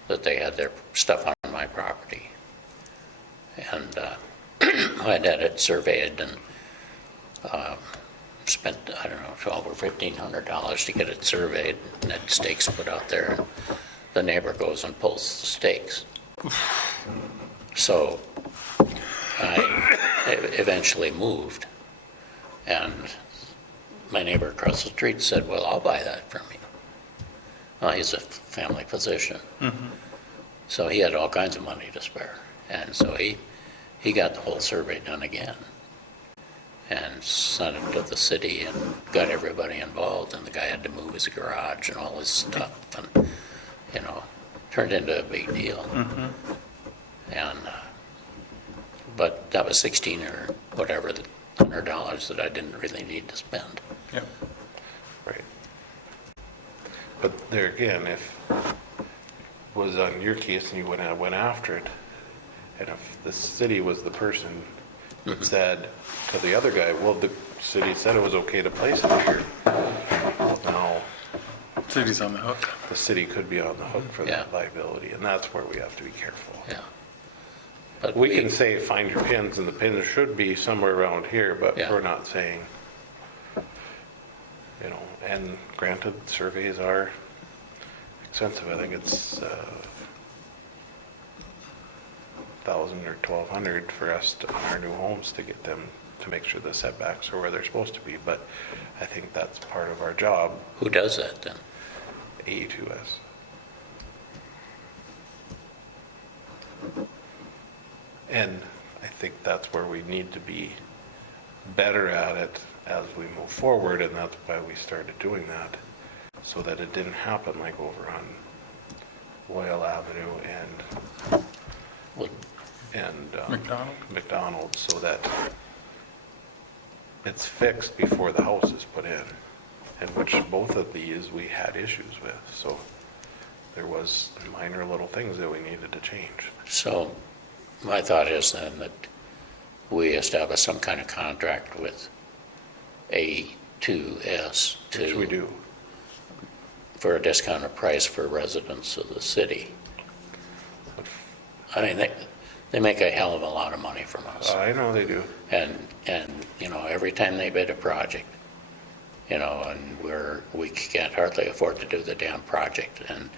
that they had their stuff on my property. And I had it surveyed and spent, I don't know, $1,200 or $1,500 to get it surveyed and had stakes put out there. And the neighbor goes and pulls the stakes. So I eventually moved, and my neighbor across the street said, well, I'll buy that from you. Well, he's a family physician. So he had all kinds of money to spare. And so he got the whole survey done again and sent it to the city and got everybody involved. And the guy had to move his garage and all his stuff and, you know, turned into a big deal. And, but that was $16 or whatever, $100 that I didn't really need to spend. Yep. Right. But there again, if it was on your case and you went after it, and if the city was the person that said to the other guy, well, the city said it was okay to place it here, now City's on the hook. the city could be on the hook for Yeah. that liability, and that's where we have to be careful. Yeah. But We can say, find your pins, and the pins should be somewhere around here, but Yeah. we're not saying, you know, and granted, surveys are expensive. I think it's $1,000 or $1,200 for us on our new homes to get them, to make sure the setbacks are where they're supposed to be, but I think that's part of our job, who does that then? AE2S. And I think that's where we need to be better at it as we move forward, and that's why we started doing that, so that it didn't happen like over on Loyal Avenue and Would- and McDonald? McDonald's, so that it's fixed before the house is put in, and which both of these we had issues with, so there was minor little things that we needed to change. So my thought is then that we establish some kind of contract with A2S Which we do. for a discounted price for residents of the city. I mean, they make a hell of a lot of money from us. I know they do. And, you know, every time they bid a project, you know, and we can't hardly afford to do the damn project. And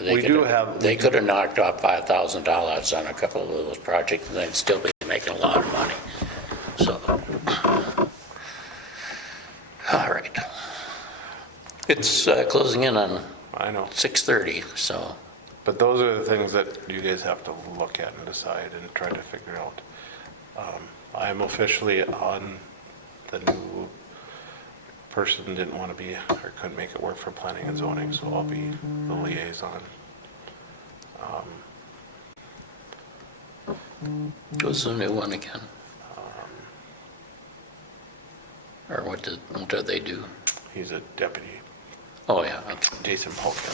We do have- they could have knocked off $5,000 on a couple of those projects and they'd still be making a lot of money. So, all right. It's closing in on I know. 6:30, so. But those are the things that you guys have to look at and decide and try to figure out. I'm officially on the new person, didn't want to be, or couldn't make it work for planning and zoning, so I'll be the liaison. Who's the new one again? Or what do they do? He's a deputy, Oh, yeah, okay. Jason Polka.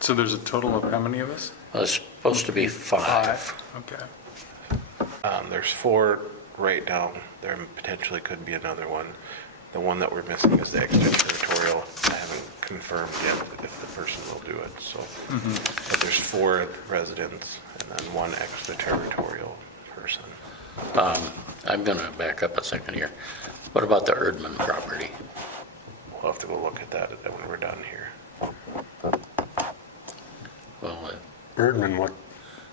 So there's a total of how many of us? Well, it's supposed to be 5. Okay. There's 4 right now. There potentially could be another one. The one that we're missing is the extraterritorial. I haven't confirmed yet if the person will do it, so. But there's 4 residents and then 1 extraterritorial person. I'm going to back up a second here. What about the Erdman property? We'll have to go look at that when we're done here. Well, Erdman, what,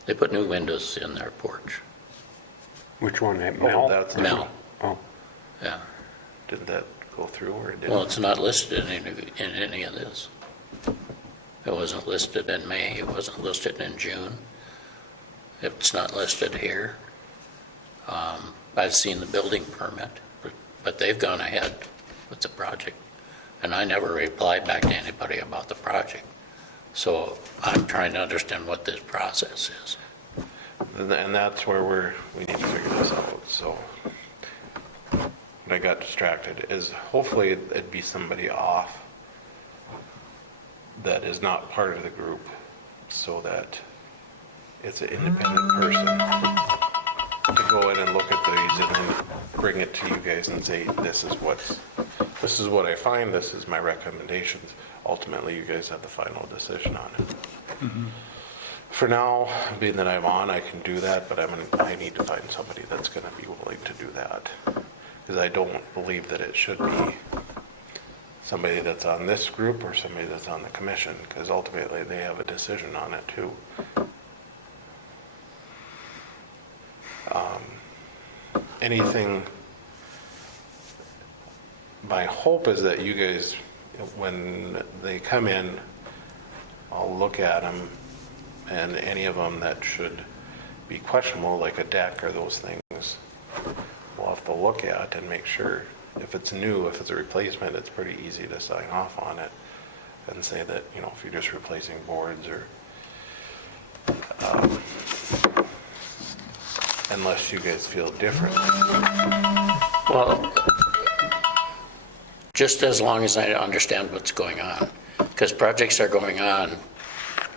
they put new windows in their porch. which one, that Oh, Mel? that's, Mel, Oh, yeah. did that go through or did Well, it? it's not listed in any of this. It wasn't listed in May, it wasn't listed in June. It's not listed here. I've seen the building permit, but they've gone ahead with the project. And I never replied back to anybody about the project. So I'm trying to understand what this process is. And that's where we need to figure this out, so. What I got distracted is hopefully it'd be somebody off that is not part of the group, so that it's an independent person to go in and look at these and then bring it to you guys and say, this is what I find, this is my recommendations. Ultimately, you guys have the final decision on it. For now, being that I'm on, I can do that, but I need to find somebody that's gonna be willing to do that. Because I don't believe that it should be somebody that's on this group or somebody that's on the commission, because ultimately they have a decision on it too. Anything, my hope is that you guys, when they come in, I'll look at them, and any of them that should be questionable, like a deck or those things, we'll have to look at and make sure. If it's new, if it's a replacement, it's pretty easy to sign off on it and say that, you know, if you're just replacing boards or, unless you guys feel different. Well, just as long as I understand what's going on, because projects are going on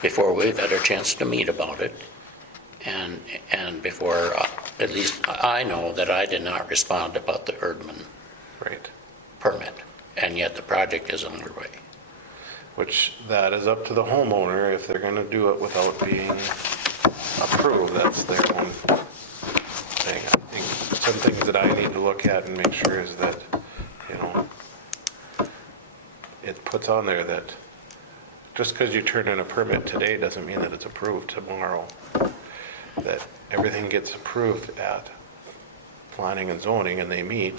before we've had a chance to meet about it, and before, at least I know that I did not respond about the Erdman Right. permit, and yet the project is underway. Which, that is up to the homeowner if they're gonna do it without being approved, that's their own thing. I think some things that I need to look at and make sure is that, you know, it puts on there that just because you turn in a permit today doesn't mean that it's approved tomorrow. That everything gets approved at planning and zoning and they meet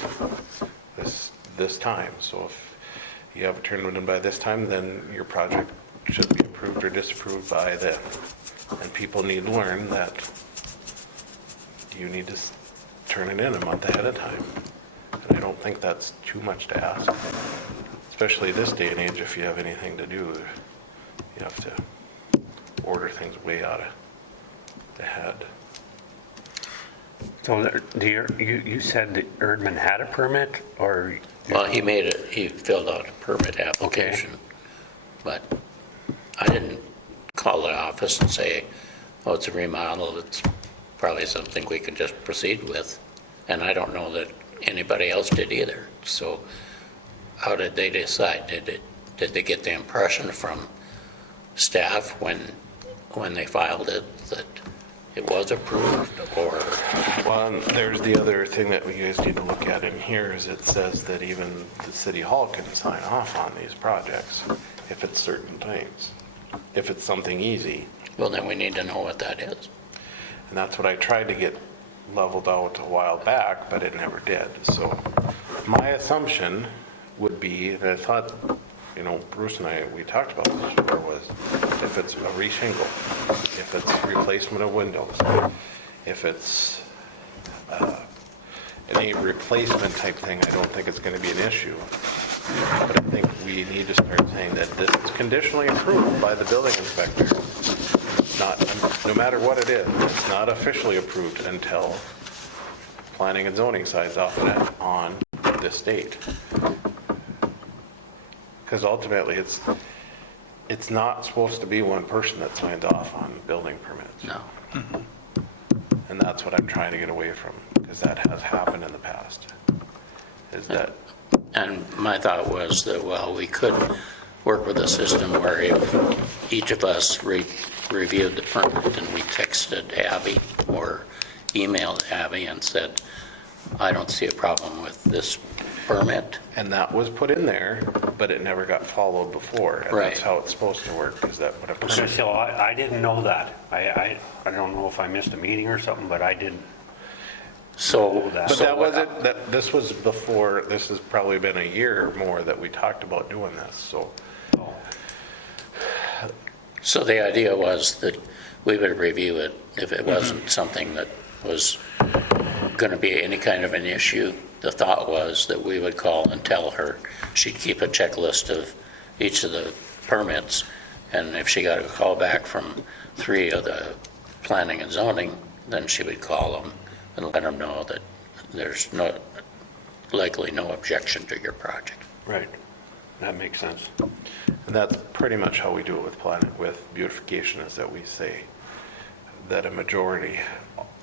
this time. So if you have it turned in by this time, then your project should be approved or disapproved by then. And people need to learn that you need to turn it in a month ahead of time. And I don't think that's too much to ask, especially this day and age. If you have anything to do, you have to order things way out ahead. So you said that Erdman had a permit, or? Well, he filled out a permit application, but I didn't call the office and say, oh, it's a remodel, it's probably something we can just proceed with. And I don't know that anybody else did either. So how did they decide? Did they get the impression from staff when they filed it that it was approved, or? Well, and there's the other thing that we guys need to look at in here is it says that even the city hall can sign off on these projects if it's certain things. If it's something easy. Well, then we need to know what that is. And that's what I tried to get leveled out a while back, but it never did. So my assumption would be, and I thought, you know, Bruce and I, we talked about this before, was if it's a reshingle, if it's replacement of windows, if it's any replacement type thing, I don't think it's going to be an issue. But I think we need to start saying that this is conditionally approved by the building inspector. It's not, no matter what it is, it's not officially approved until planning and zoning signs off on this date. Because ultimately, it's not supposed to be one person that signs off on building permits. No. And that's what I'm trying to get away from, because that has happened in the past. Is that, And my thought was that, well, we could work with a system where if each of us reviewed the permit and we texted Abby or emailed Abby and said, I don't see a problem with this permit. and that was put in there, but it never got followed before. And Right. that's how it's supposed to work, is that what a permit. So I didn't know that. I don't know if I missed a meeting or something, but I didn't So, know that. But that wasn't, this was before, this has probably been a year or more that we talked about doing this, so. so the idea was that we would review it if it wasn't something that was going to be any kind of an issue. The thought was that we would call and tell her. She'd keep a checklist of each of the permits, and if she got a call back from 3 of the planning and zoning, then she would call them and let them know that there's likely no objection to your project. Right. That makes sense. And that's pretty much how we do it with beautification, is that we say that a majority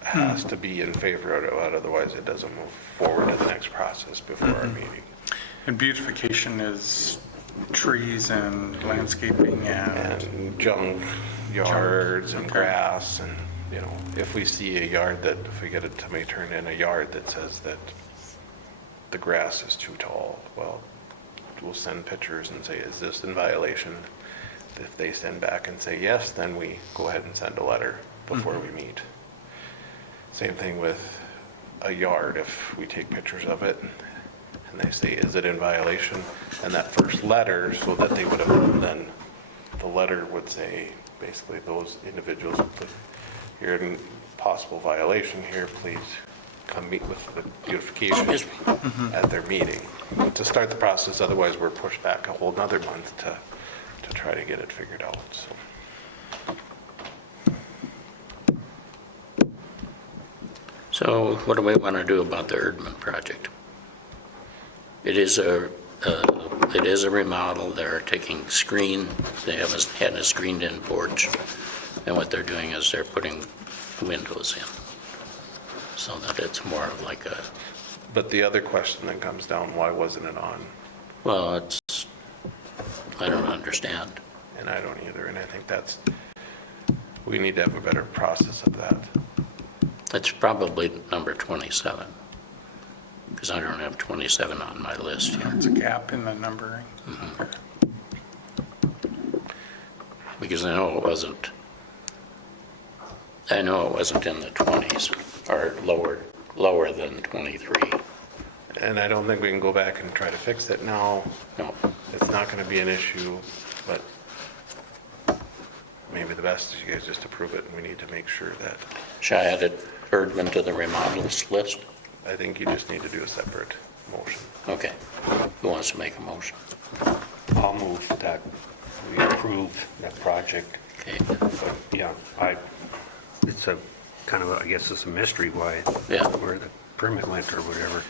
has to be in favor of it, otherwise it doesn't move forward to the next process before our meeting. And beautification is trees and landscaping and, And junk yards and Okay. grass, and, you know, if we see a yard that, if we get somebody turn in a yard that says that the grass is too tall, well, we'll send pictures and say, is this in violation? If they send back and say yes, then we go ahead and send a letter before we meet. Same thing with a yard, if we take pictures of it and they say, is it in violation? And that first letter, so that they would have, then the letter would say, basically, those individuals, you're in possible violation here, please come meet with the beautification Excuse me. at their meeting to start the process. Otherwise, we're pushed back a whole nother month to try to get it figured out, so. So what do we want to do about the Erdman project? It is a remodel. They're taking they had a screened-in porch, and what they're doing is they're putting windows in, so that it's more of like a, But the other question then comes down, why wasn't it on? well, I don't understand. And I don't either, and I think we need to have a better process of that. It's probably number 27, because I don't have 27 on my list here. it's a gap in the numbering. Because I know it wasn't in the 20s, or lower than 23. And I don't think we can go back and try to fix it now. No, It's not going to be an issue, but maybe the best is you guys just approve it, and we need to make sure that, should I add Erdman to the remodels list? I think you just need to do a separate motion. Okay. Who wants to make a motion? I'll move that we approve that project Okay, Yeah, it's a, kind of, I guess it's a mystery why, Yeah. where the permit went or whatever.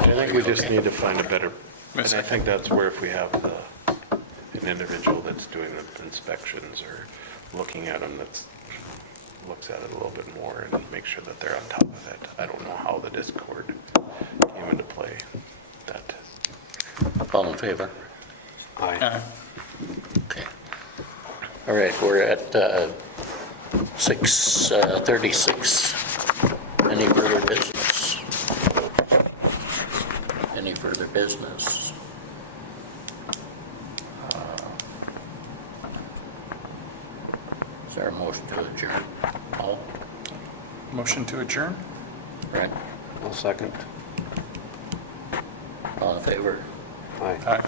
I think we just Okay. need to find a better, and I think that's where if we have an individual that's doing the inspections or looking at them, looks at it a little bit more and make sure that they're on top of it. I don't know how the Discord came into play. That, all in favor? Aye. Okay. All right, we're at 6:36. Any further business? Any further business? Is there a motion to adjourn? All Motion to adjourn? right, I'll second. all in favor? Aye. Aye.